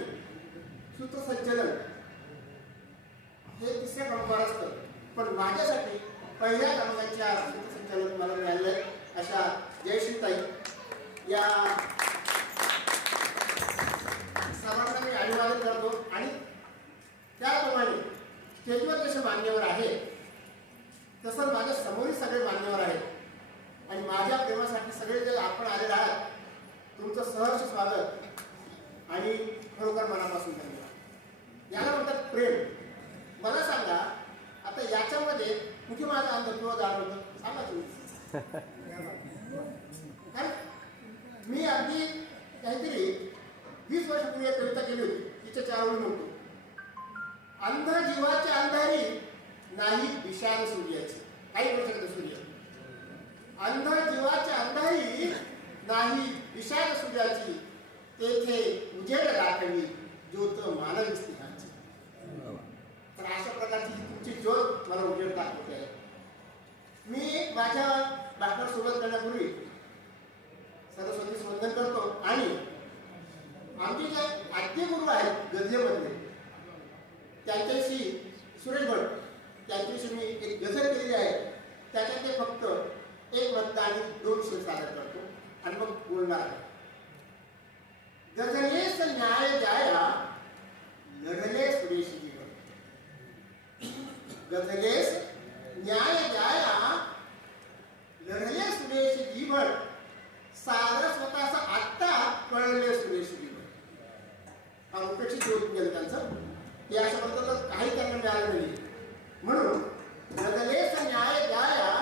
त्या सूत्रसंचलन हे तिसऱ्या क्रमांकावर असतं. पण माझ्यासाठी पहिल्या क्रमांकाच्या सूत्रसंचालन मला मिळालेलं आहे. अशा जयश्रीताई या सर्वांना मी अभिवादन करतो. आणि त्याप्रमाणे स्टेजवर जसे मान्यवर आहे तसं माझ्या समोरही सगळे मान्यवर आहे आणि माझ्या प्रेमासाठी सगळे जे आपण आलेले आहात तुमचं सहर्ष स्वागत. आणि खरोखर मनापासून धन्यवाद याला म्हणतात प्रेम. मला सांगा आता याच्यामध्ये कुठे माझं अंधत्व जाणवतं? सांगा तुम्ही. कारण मी अगदी काहीतरी वीस वर्षापूर्वी एक कविता केली होती. तिच्या चार ओळी म्हणतो. अंध जीवाची अंधारी नाही विशाल सूर्याची. काही शकतो सूर्य. अंध जीवाची अंधारी नाही विशाल सूर्याची. तेथे उजेड राखवी ज्योत मानवी स्थिराची तर अशा प्रकारची ही तुमची ज्योत मला उजेड दाखवते. आहे मी माझ्या भाषणात सुरुवात करण्यापूर्वी सरस्वती वंदन करतो आणि आमचे जे आद्य गुरु आहेत गझलेमधले त्यांच्याशी सुरेश भट त्यांच्याशी मी एक गझल केलेली आहे. त्याच्यात ते फक्त एक मत आणि दोन शेर सादर करतो आणि मग बोलणार आहे. गजलेस न्याय द्याया लढले सुरेश जीवन गझलेस न्याय द्याया लढले सुरेश जीवन सारं स्वतःचा आत्ता कळले सुरेश जीवन हा उपेक्षित होऊन गेलं त्यांचं हे अशा पद्धतीनं काही त्यांना मिळालं नाही म्हणून लढलेस न्याय द्याया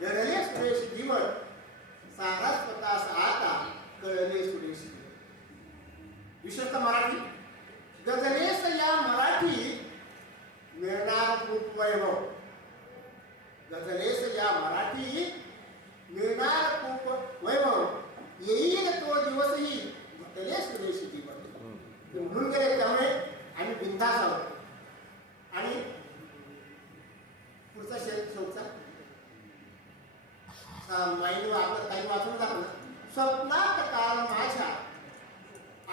लढले सुरेश जीवन सारा स्वतःचा आता कळले सुरेश जीवन विशेषतः मराठी गजलेस या मराठी मिळणार खूप वैभव गजलेस या मराठी मिळणार खूप वैभव येईल तो दिवसही गजले सुरेश जीवन ते म्हणून गेले त्यामुळे आम्ही बिंदास आहोत आणि पुढचा शेत शेवटचा माईने वापर काही वाचून दाखवलं स्वप्नात काल माझ्या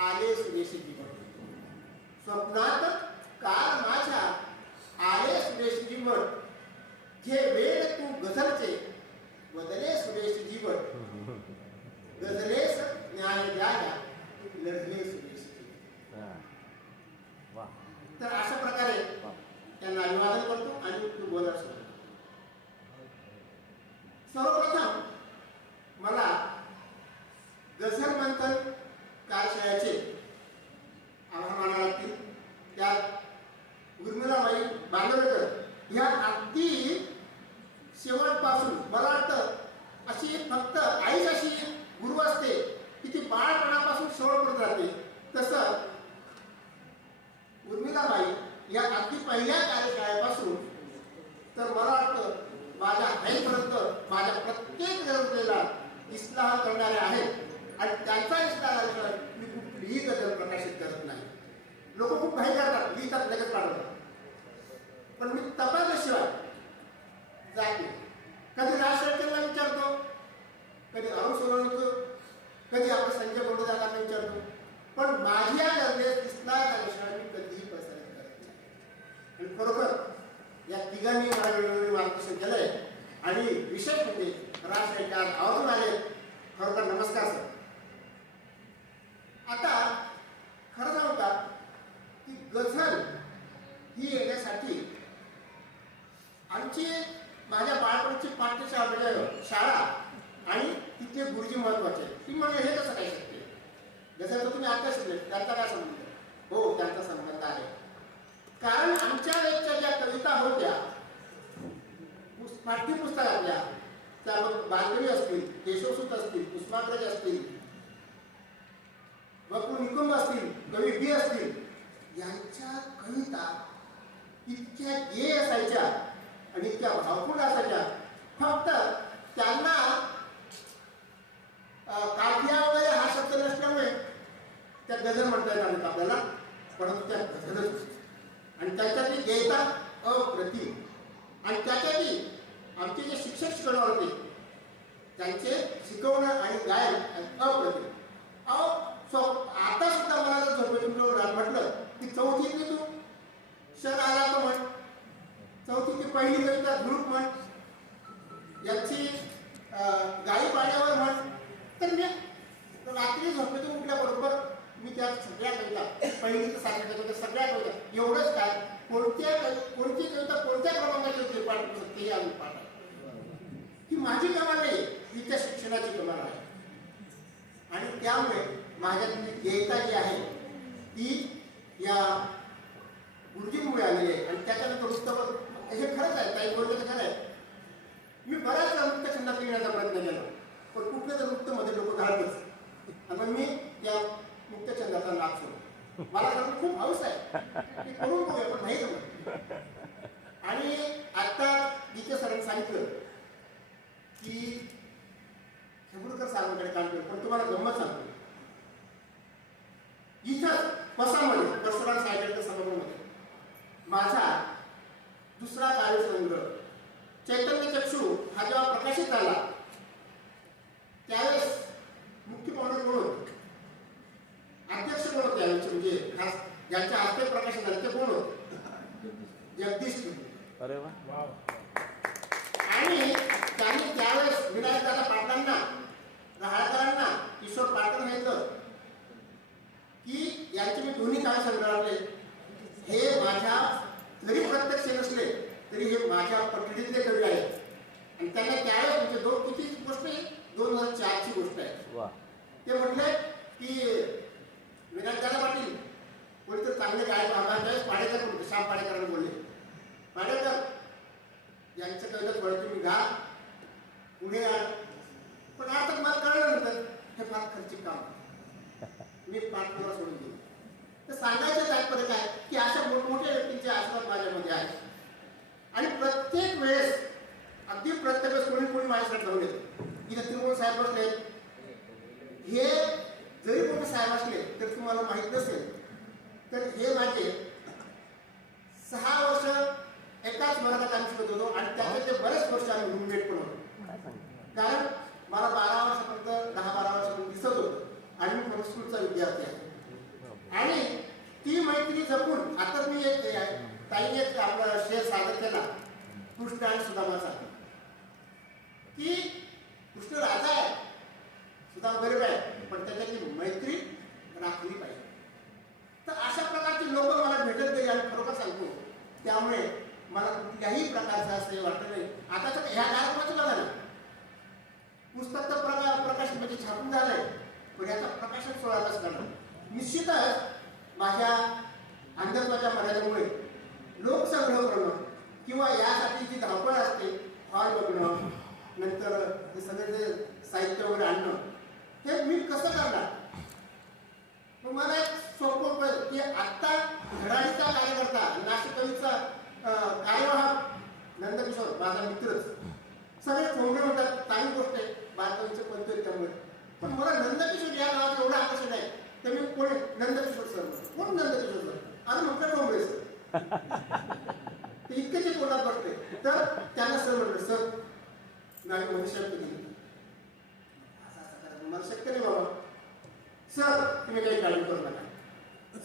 आले सुरेश जीवन स्वप्नात काल माझ्या आले सुरेश जीवन जे वेळ तू गझलचे बदले सुरेश जीवन गझलेस न्याय द्याया लढले सुरेश जीवन वा तर अशा प्रकारे त्यांना अभिवादन करतो आणि तू बोलायला सांगतो सर्वप्रथम मला गझल मंथन कार्यशाळेचे आभार मानावे लागतील त्यात उर्मिलाबाई बांदवडेकर ह्या अगदी शेवटपासून मला वाटतं अशी फक्त आईच अशी गुरु असते की ती बाळपणापासून शेवटपर्यंत राहते तसं उर्मिलाबाई या अगदी पहिल्या कार्यकाळापासून तर मला वाटतं माझ्या आईपर्यंत माझ्या प्रत्येक गरजेला इस्लाह करणारे आहेत. आणि त्यांचा इस्लाह मी कुठलीही गजल प्रकाशित करत नाही. लोक खूप घाई करतात. लिहितात लगेच काढतात. पण मी तपासल्याशिवाय जाते कधी राज विचारतो कधी अरुण सोनवणीकर कधी आपण संजय बोंडदारांना विचारतो पण माझ्या गरजेत इस्लाह झाल्याशिवाय मी कधीही प्रसारित करत नाही आणि खरोखर या तिघांनी मला वेळोवेळी मार्गदर्शन केलंय आणि विशेष म्हणजे राज शेट्टी आज आवर्जून आले खरोखर नमस्कार सर आता खरं सांगू का की गझल ही येण्यासाठी आमची माझ्या बाळपणीची पाठ्यशाळा म्हणजे शाळा आणि तिथले गुरुजी महत्त्वाचे आहेत. ती म्हणजे हे कसं काय शकते जसं तर तुम्ही आता शिकले त्यांचा काय संबंध? हो त्यांचा संबंध आहे. कारण आमच्या वेळच्या ज्या कविता होत्या पाठ्यपुस्तक आपल्या त्या मग बालकवी असतील केशवसूत असतील पुष्पाग्रज असतील वकू निकुंभ असतील कवी बी असतील यांच्या कविता इतक्या गे असायच्या आणि इतक्या भावपूर्ण असायच्या फक्त त्यांना काठ्या वगैरे हा शब्द नसल्यामुळे त्या गजल म्हणता येणार नाहीत आपल्याला परंतु त्या गझलच आणि त्याच्यातली गेयता अप्रतिम. आणि त्याच्यातली आमचे जे शिक्षक शिकवणार होते त्यांचे शिकवणं आणि गायन अप्रतिम. अहो आता सुद्धा मला जर क्षण आला तो म्हण. चौथी पहिली कविता ग्रुप म्हण. याची गाई पाण्यावर म्हण. तर मी रात्री झोपेतून उठल्याबरोबर मी त्या सगळ्या कविता पहिली तर सांगितलं होतं सगळ्या कविता एवढंच काय कोणत्या कोणती कविता कोणत्या क्रमांकाची होती पाठ शकते हे आम्ही पाठ ही माझी कमाल नाही ही त्या शिक्षणाची कमाल आहे. आणि त्यामुळे माझ्या तुम्ही देयता जी आहे ती या गुरुजींमुळे आलेली आहे आणि त्याच्यानंतर वृत्तपत्र. हे खरंच आहे काही बोललं तर खरं आहे. मी बऱ्याच नृत्य छंदात लिहिण्याचा प्रयत्न केला. पण कुठल्या तर वृत्तमध्ये लोक घालतच आणि मग मी या मुक्त छंदाचा नाच सोडलो मला त्यातून खूप हौस आहे. करून बघूया पण नाही जमत. आणि आता गीते सरांनी सांगितलं की खेमुरकर साहेबांकडे काम केलं पण तुम्हाला गंमत सांगतो. इथं बसामध्ये परशुराम साहेब माझा दुसरा कार्यसंग्रह चैतन्य चक्षु हा जेव्हा प्रकाशित झाला त्यावेळेस मुख्य पाहुणे म्हणून अध्यक्ष कोण होते यावेळेचे? म्हणजे खास ज्यांच्या हस्ते प्रकाशित झाले ते कोण होते? जगदीश. अरे वा. आणि त्यांनी त्यावेळेस विनायक दादा पाटलांना रहाळकरांना किशोर पाटण सांगितलं की यांचे मी दोन्ही काय संग्रहातले हे माझ्या जरी प्रत्यक्ष नसले तरी हे माझ्या पठडीतले कवी आहेत. आणि त्यांना त्यावेळेस म्हणजे दोन किती गोष्ट आहे? दोन हजार चारची गोष्ट आहे. ते म्हटले की विनायक दादा पाटील कोणीतरी चांगले गायक आम्हाला पाडेकर होते श्याम पाडेकरांना बोलले. पाडेकर यांचं कविता थोडं तुम्ही गा पुढे या पण आता मला कळलं नंतर हे फार खर्चिक काम आहे. मी पाठपुरा सोडून दिली तर सांगायचं तात्पर्य काय की अशा मोठमोठ्या व्यक्तींचे आशीर्वाद माझ्यामध्ये आहे आणि प्रत्येक वेळेस अगदी प्रत्येक वेळेस कोणी कोणी माझ्याकडे जाऊन येतो इथं त्रिभुवन साहेब बसले हे जरी कोणी साहेब असले तर तुम्हाला माहीत नसेल तर हे माझे सहा वर्ष एकाच वर्गात आम्ही शिकत होतो आणि त्याच्यातले बरेच वर्ष आम्ही रूममेट पण होतो काय सांगतो कारण मला बारा वर्षापर्यंत दहा बारा वर्षापर्यंत दिसत होतं आणि मी पब्लिक स्कूलचा विद्यार्थी आहे आणि ती मैत्री जपून आता मी एक हे आहे, ताईने एक आपला शेअर सादर केला कृष्ण आणि सुदामाचा की कृष्ण राजा आहे सुदाम गरीब आहे पण त्याच्यातली मैत्री राखली पाहिजे तर अशा प्रकारची लोक मला भेटत गेली आणि खरोखर सांगतो त्यामुळे मला कुठल्याही प्रकारचं असं हे वाटलं नाही आता तर ह्या कार्यक्रमाचं बघा ना पुस्तक तर प्रका प्रकाश म्हणजे छापून झालंय पण याचा प्रकाशन सोळा तास करणार निश्चितच माझ्या अंधत्वाच्या मर्यादेमुळे लोकसंग्रह करणं किंवा यासाठी जी धावपळ असते हॉल नंतर हे सगळे जे साहित्य वगैरे आणणं हे मी कसं करणार? मग मला एक सोपं उपाय की आत्ता घडाडीचा कार्यकर्ता नाशिक कवीचा अं, कार्यवाहक नंदकिशोर माझा मित्रच सगळे कोंबडे म्हणतात चांगली गोष्ट आहे बालकवीचे पंत त्यामुळे. पण मला नंदकिशोर या नावाचं एवढं आकर्षण आहे तर मी कोण नंदकिशोर सर. कोण नंदकिशोर सर? अरे म्हटलं कोंबडे सर ते इतके ते तोंडात बसते तर सर म्हटलं सर नाही म्हणजे शब्द करा. मला शक्य नाही बाबा. सर तुम्ही काही काळजी करू नका.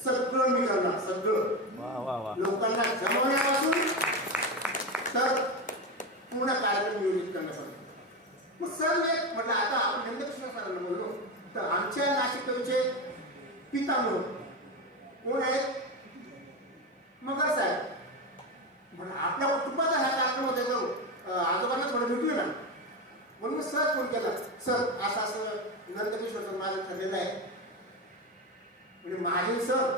सगळं मी करणार सगळं. लोकांना जमवण्यापासून तर पूर्ण कार्यक्रम नियोजित करण्यापासून मग सर म्हटलं आता आपण नंदकृष्ण सरांना बोललो. तर आमच्या नाशिक कवीचे पिता म्हणून कोण आहेत? मगर साहेब. म्हणून आपल्या कुटुंबाचा हा कार्यक्रम होता अं, आजोबांना थोडं भेटूया ना. म्हणून मग सर फोन केला. सर असं असं नंदकिशोरचं माझं ठरलेलं आहे. म्हणजे माझे सर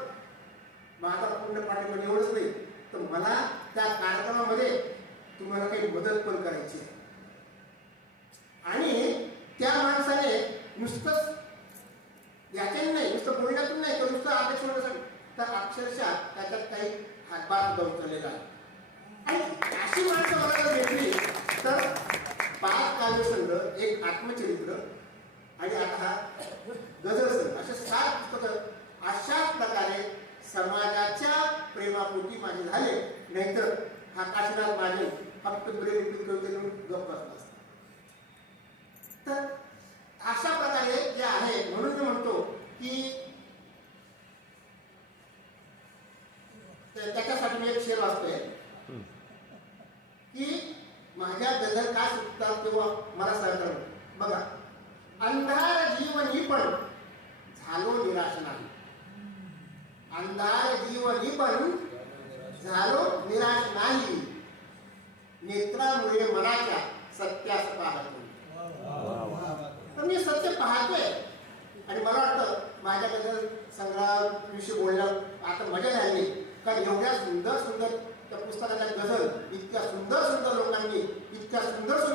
माझा पूर्ण पाठिंबा एवढंच नाही. तर मला त्या कार्यक्रमामध्ये तुम्हाला काही मदत पण करायची आहे. आणि त्या माणसाने नुसतंच याच्याने नाही नुसतं बोलण्यातून नाही तर नुसतं अध्यक्ष तर अक्षरशः त्याच्यात काही हातभार सुद्धा उचललेला आहे. आणि अशी माणसं मला जर भेटली तर पाच काव्यसंग्रह एक आत्मचरित्र आणि आता हा अशा सात पुस्तकं अशा प्रकारे समाजाच्या प्रेमापोटी माझे झाले. नाहीतर हा काशीनाथ माझे फक्त ब्रेलिपीत कवितेतून गप्प असतात तर अशा प्रकारे जे आहे. म्हणून मी म्हणतो की बघा अंधार जीवनी पण झालो निराश नाही. अंधार जीवनी पण झालो निराश नाही. नेत्रामुळे मनाच्या सत्यास पाहतो तर मी सत्य पाहतोय. आणि मला वाटतं माझ्याबद्दल संग्रामविषयी बोलणं आता मजा झाली. कारण एवढ्या सुंदर सुंदर त्या पुस्तकाच्या गझल इतक्या सुंदर सुंदर लोकांनी इतक्या सुंदर सुंदर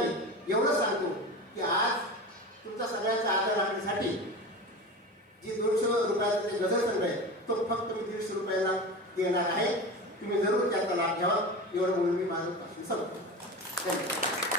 बोलण्यात एवढं सांगतो की आज तुमचा सगळ्यांचा आदर राखण्यासाठी जी दोनशे रुपयाचा जे गझल आहे तो फक्त मी दीडशे रुपयाला देणार आहे. तुम्ही जरूर त्याचा लाभ घ्यावा. एवढं म्हणून मी माझं भाषण सांगतो धन्यवाद.